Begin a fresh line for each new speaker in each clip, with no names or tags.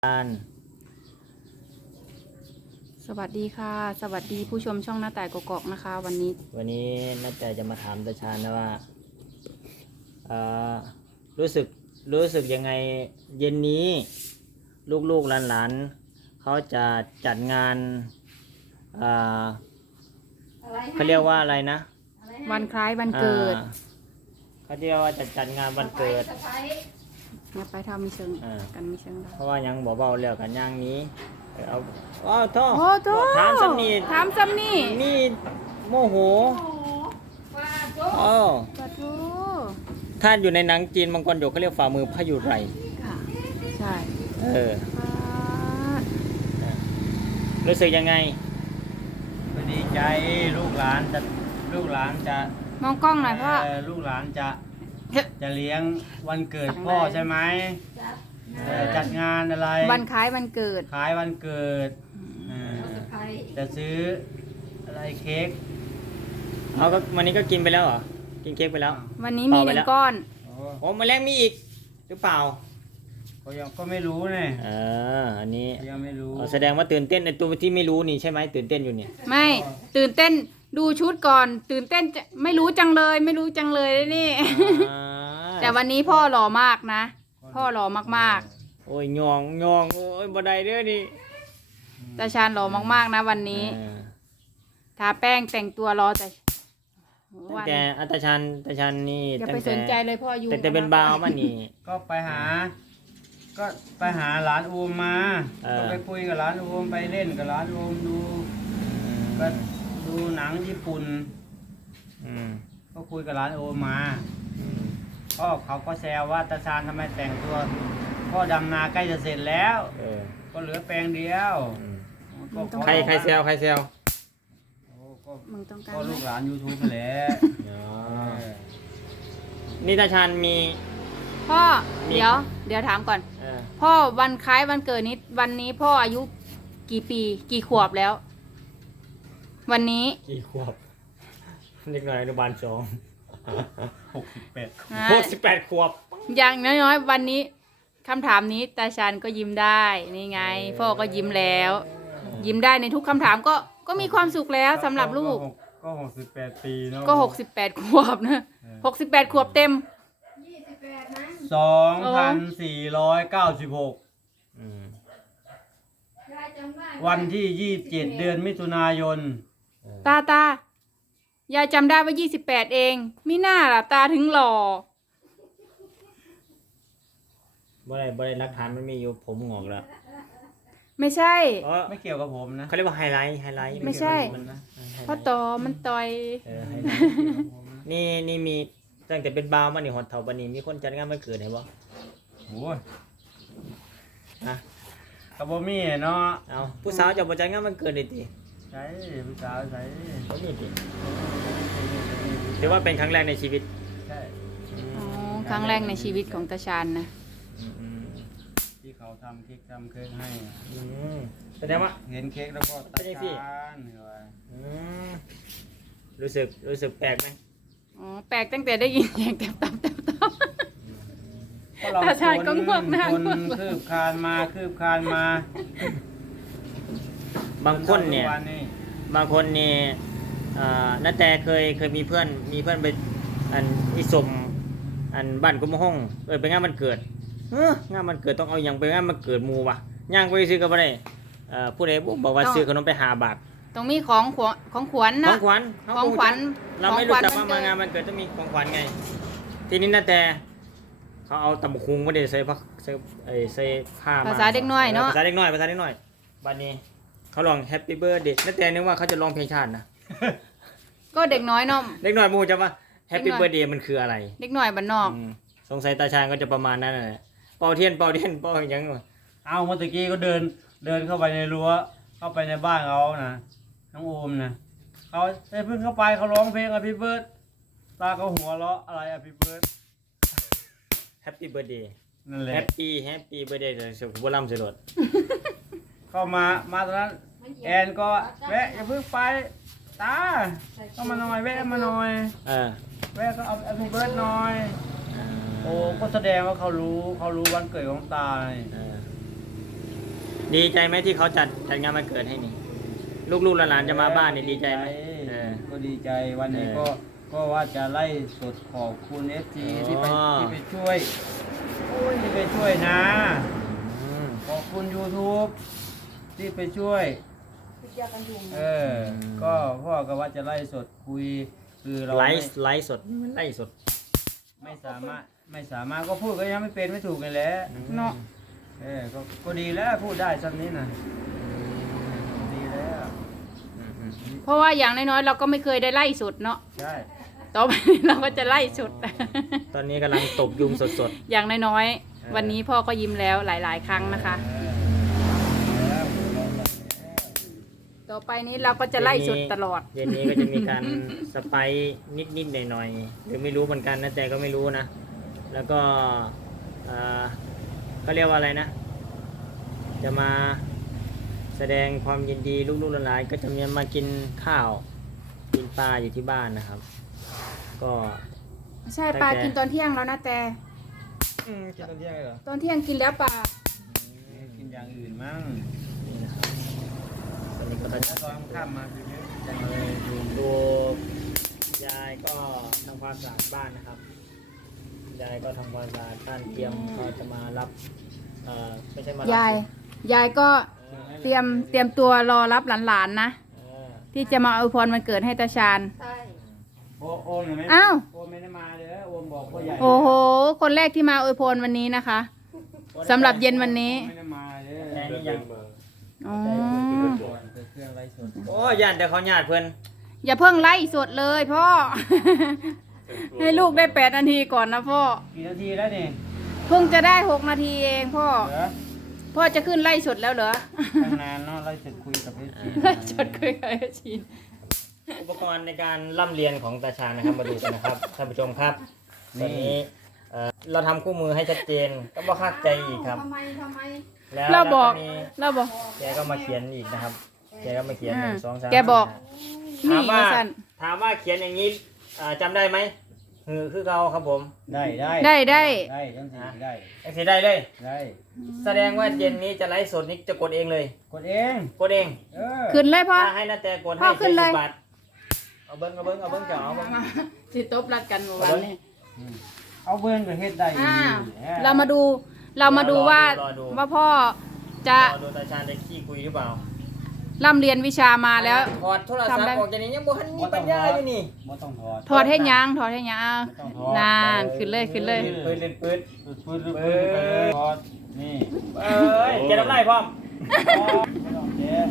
การ
สวัสดีค่ะสวัสดีผู้ชมช่องหน้าแต่กกอกนะคะ วันนี้
น้าแต่จะมาถามตาชาญนะว่าเอ่อรู้สึกยังไงเย็นนี้ลูกหลานเขาจะจัดงานเขาเรียกว่าอะไรนะ
วันคล้ายวันเกิด
เขาเรียกว่าจะจัดงานวันเกิด
เนี่ยไปทำมีเชิงกันมีเชิง
เพราะว่ายังบอกเบาแล้วกันย่างนี้เอาโทษถามสำนีนี่โมโห
ปะทู
ถ้าอยู่ในหนังจีนมังกรหยกเขาเรียกฝ่ามือพยุไร
ค่ะใช่
รู้สึกยังไงก็ดีใจลูกหลานจะ
มองกล้องหน่อยพ่อ
ลูกหลานจะเลี้ยงวันเกิดพ่อใช่ไหมจัดงานอะไร
วันคล้ายวันเกิด
จะซื้ออะไรเค้กเอาก็วันนี้ก็กินไปแล้วเหรอกินเค้กไปแล้ว
วันนี้มี1 ก้อน
โอ้มาแรงมีอีกหรือเปล่าก็ไม่รู้เนี่ยอันนี้ยังไม่รู้แสดงว่าตื่นเต้นในตัวที่ไม่รู้นี่ใช่ไหมตื่นเต้นอยู่เนี่ย
ไม่ตื่นเต้นดูชุดก่อนตื่นเต้นไม่รู้จังเลยนี่แต่วันนี้พ่อหล่อมากนะพ่อหล่อมาก
ๆโอ้ยยองโอ้ยบ่ได้เด้อนี่
ตาชาญหล่อมากๆนะวันนี้ทาแป้งแต่งตัวรอ
แต่ตาชาญนี่
อย่าไปสนใจเลยพ่ออยู่
แต่เป็นบ่าวมันนี่
ก็ไปหาหลานอูมมาก็ไปคุยกับหลานอูมไปเล่นกับหลานอูมก็ดูหนังญี่ปุ่นก็คุยกับหลานอูมมาก็เขาก็แซวว่าตาชาญทำไมแต่งตัวพ่อดำนาใกล้จะเสร็จแล้วก็เหลือแปลงเดียว
ใครแซว
ก็ลูกหลาน YouTube แหละ
นี่ตาชาญมี
พ่อเดี๋ยวถามก่อนพ่อวันคล้ายวันเกิดนี้วันนี้พ่ออายุกี่ปีกี่ขวบแล้ววันนี้
กี่ขวบเด็กน้อยอนุบาล2
68
ขวบ
อย่างน้อยๆวันนี้คำถามนี้ตาชาญก็ยิ้มได้นี่ไงพ่อก็ยิ้มแล้วยิ้มได้ในทุกคำถามก็มีความสุขแล้วสำหรับลูก
ก็68ปีเนาะ
ก็68ขวบนะ68ขวบเต็ม
2496วันที่27เดือนมิถุนายน
ตายายจำได้ว่า28เองมิน่าล่ะตาถึงหล่อ
บ่ได้หลักฐานมันมีอยู่ผมงอกแล้ว
ไม่ใช่
ไม่เกี่ยวกับผมนะ
เขาเรียกว่าไฮไลท์
ไม่ใช่เพราะต่อมันต่อย
นี่มีตั้งแต่เป็นบ่าวมานี่ฮอดเฒ่าปานนี้มีคนจัดงานวันเกิดให้บ่
โอ้ยก็บ่มีเนาะ
เอาผู้สาวจะบ่จัดงานวันเกิดได้ติ
ใช่ผู้สาวใช่
บ่มีติถือว่าเป็นครั้งแรกในชีวิต
ใช่
ครั้งแรกในชีวิตของตาชาญนะ
ที่เขาทำเค้กให้
แสดงว่า
เห็นเค้กแล้วก็ตาชาญ
รู้สึกแปลกไหม
แปลกตั้งแต่ได้ยินเสียงแตบตาชาญก็ง่วงนะ
คนคืบคานมา
บางคนเนี่ยน้าแต่เคยมีเพื่อนไปอีสมบ้านกุมห้องไปงานมันเกิดงานมันเกิดต้องเอาอย่างไปงานมันเกิดหมู่วะย่างไปซื้อก็บ่ได้ผู้ใดบอกว่าซื้อขนมไป5 บาท
ต้องมีของขวัญนะ
ของขวัญเราไม่รู้จักว่ามางานมันเกิดต้องมีของขวัญไงทีนี้น้าแต่เขาเอาตำคุงไม่ได้ใส่ผ้า
ภาษาเด็กน้อยเนาะ
ภาษาเด็กน้อยบัดนี้เขาร้อง Happy Birthday น้าแต่นึกว่าเขาจะร้องเพลงชาตินะ
ก็เด็กน้อยเนาะ
เด็กน้อยมูจะว่า Happy Birthday มันคืออะไร
เด็กน้อยบ้านนอก
สงสัยตาชาญก็จะประมาณนั้นแหละเป่าเทียนยัง
เอาเมื่อกี้ก็เดินเข้าไปในรั้วเข้าไปในบ้านเขานะน้องโอมนะเขาเพิ่งเข้าไปเขาร้องเพลง Happy Birthday ตาเขาหัวเราะอะไร Happy Birthday
Happy Birthday
นั่นแหละ
Happy Birthday สุขบุญล้ำสุด
เข้ามาตอนนั้นแอนก็แวะอย่าเพิ่งไปตาเข้ามาหน่อยแวะมาหน่อยแวะก็เอาHappy Birthdayหน่อยโอ้ก็แสดงว่าเขารู้วันเกิดของตา
ดีใจไหมที่เขาจัดงานวันเกิดให้นี่ ลูกๆหลานๆจะมาบ้านนี่ดีใจไหมเออ
ก็ดีใจวันนี้
เออ
ก็ว่าจะไล่สดขอบคุณ FG ที่ไป
อ๋อ
ที่ไปช่วยโอ้ยที่ไปช่วยนะ
อืม
ขอบคุณ YouTube ที่ไปช่วย เออ ก็พ่อก็ว่าจะไล่สดคุย คือเรา
ไล
ไม่
ฟ์ไลฟ์สดไลฟ์สด
ไม่สามารถก็พูดก็ยังไม่เป็นไม่ถูกกันแหล้ว
เนาะ
เออก็ดีแล้วพูดได้สักนี้นะดีแล้ว
เพราะว่าอย่างน้อยๆเราก็ไม่เคยได้ไล่สุดเนาะ
ใช่
ต่อไปนี้เราก็จะไล่สุด
ตอนนี้กำลังตบยุงสด
อย่างน้อย
เออ
ๆวันนี้พ่อก็ยิ้มแล้วหลายๆ ครั้งนะคะ
แล้ว
ต่อไปนี้เราก็จะไล่สุดตลอด
เย็นนี้ก็จะมีการสไปซ์นิดๆหน่อยๆหรือไม่รู้เหมือนกันนะแต่ก็ไม่รู้นะ แล้วก็ก็เรียกว่าอะไรนะ จะมาแสดงความยินดีลูกๆหลานๆก็จะมากินข้าวกินปลาอยู่ที่บ้านนะครับ ก็
ใช่ปลากินตอนเที่ยงแล้วนะแต่
กินตอนเที่ยงเหรอ
ตอนเที่ยงกินแล้วปลา
กินอย่างอื่นมั่ง
นี่นะครับตอนนี้ก็จะ
แล้วตอนค่ำมาคือเยอะจัง
เอ
เล
อย ดูยายก็ทำความสะอาดบ้านนะครับยายก็ทำความสะอาดบ้านเตรียมก็จะมารับไม่ใช่มารับ
ยายก็เตรียมตัวรอรับหลานๆนะ
เออ
ที่จะมาอวยพรวันเกิดให้ตาชาญ
โอมเนี่ยไม่
อ้าว
โอมไม่ได้มาเลยโอมบอกพ่อใหญ่
โอ้โห คนแรกที่มาอวยพรวันนี้นะคะสำหรับเย็นวันนี้
ไม่ได้มาเลย
ยายนี่ยัง
อ๋อ
เปิดเครื่องไลฟ์สด
โอ้ย่านแต่เขาญาติเพื่อน
อย่าเพิ่งไล่สดเลยพ่อ ให้ลูกได้8 นาทีก่อนนะพ่อ
กี่นาทีแล้วนี่
เพิ่งจะได้6 นาทีเองพ่อ
เหรอ
พ่อจะขึ้นไล่สดแล้วเหรอ
ตั้งนานเนาะไลฟ์สดคุยกับพี่
ไล่สดคุยกับไอ้ชีน
อุปกรณ์ในการร่ำเรียนของตาชาญนะครับมาดูกันนะครับท่านผู้ชมครับตอนนี้เราทำคู่มือให้ชัดเจนก็บ่คักใจอีกครับ
ทำไม
แล้ว
เราบอก
แล้วนี้
เราบอก
แกก็มาเขียนอีกนะครับแกก็มาเขียน
อ่า
1 2 3
แกบอก
ถา
นี่
มว่า
มาสั่น
ถามว่าเขียนอย่างนี้จำได้ไหมคือเขาครับผม
ได้
ได้
จังสิได้
ไอ้สิได้เลย
ได้
แสดงว่าเย็นนี้จะไลฟ์สดนี้จะกดเองเลย
กดเอง
กดเอง
เออ
ขึ้นเลยพ่อ
ถ้าให้นาแต่กด
พ่
ให้
อขึ้นเลย
40 บาทเอาเบิ้งจะเอาเบิ้งจะเอาเบิ้ง
สิตบรัดกันวันนี้
เอาเบิ้งก็เฮ็ดได้
อ่า
แหม
เรามาดูว่าพ่อจะ
รอดูตาชาญจะขี้คุยหรือเปล่า
ร่ำเรียนวิชามาแล้ว
ถอดโทรศัพ
ทำได้
ท์ออกจากนี้ยังบ่ทันมีปัญญาอยู่นี่
บ่ต้องถอด
ถอดให้ยังเอา
ไม่ต้องถอด
นานขึ้นเลย
ปืนเล่นปืน
ปืนไปเลยถอดนี่
เอ้ยแกทำไรพร้อม
ไม่ต้องแกะ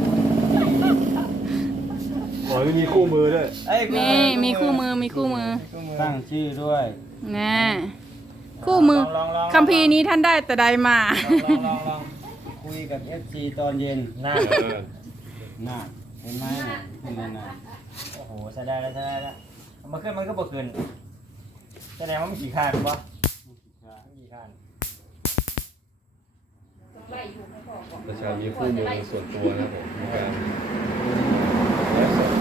ขอให้มีคู่มือด้วย
เอ้ย
มีคู่มือ
ตั้งชื่อด้วย
นะคู่มือ
ลอง
คัมภีร์นี้ท่านได้แต่ใดมา
ลอง
คุยกับ FC ตอนเย็น
น่า
น่ะเห็นไหมน่ะขึ้นแล้วน่ะ
โอ้โหใช้ได้แล้วมันขึ้นมันก็บ่ขึ้นแสดงว่ามันขี้ขาดปะขี้ขาด
ประชามีคู่มือส่วนตัวนะครับผมในการไลฟ์สด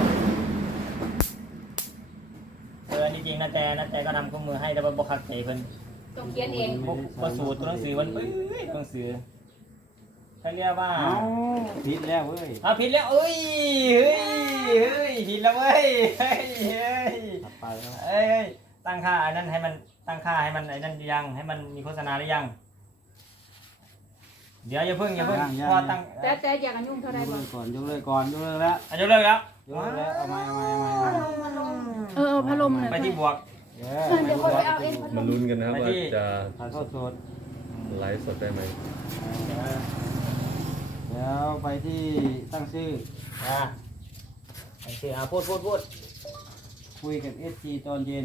จริงๆนะแต่ก็ทำคู่มือให้แต่ว่าบ่คักใจเพิ่น
ต้องเขียนเอง
บ่สูตรตัวหนังสือมันตัวหนังสือเขาเรียกว่า
เอ้าผิดแล้วเว้ย
ผิดแล้วเอ้ยเฮ้ยผิดแล้วเว้ยเฮ้ย
ไปแล้ว
เอ้ยตั้งค่าอันนั้นให้มันตั้งค่าให้มันไอ้นั่นหรือยังให้มันมีโฆษณาหรือยังเดี๋ยวอย่าเพิ่งพอตั้ง
แต่อยากอันยุ่งเท่าไร
ยก
บ่
เลิกก่อนยกเลิกก่อนยกเลิกแล้ว
อันยกเลิกแล้ว
ยกเลิกแล้วเอามา
พัดลมหน่อย
ไปที่บวก
เดี๋ยวคนไปเอาเอง
มาลุ้นกันนะครับ
ไป
ว่า
ที่
จะ
ถ่ายทอดสด
ไลฟ์สดได้ไหม
แล้วไปที่ตั้งชื่อ
ไอ้ชื่อพูด
คุยกับ FC ตอนเย็น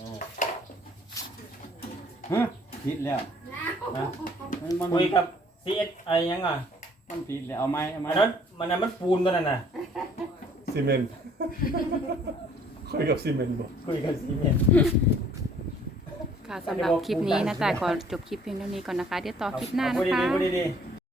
ฮะผิดแล้ว
นะ
มัน
คุยกับ CS อะไรยังอ่ะ
มันผิดแล้วเอาไหม
อันนั้นมันปูนตัวนั้นน่ะ
ซีเมนต์ คุยกับซีเมนต์บอก
คุยกับซีเมนต์
ค่ะสำหรับคลิปนี้นะแต่ขอจบคลิปเพียงเท่านี้ก่อนนะคะ เดี๋ยวต่อคลิปหน้า
พูด
นะคะ
ดีๆ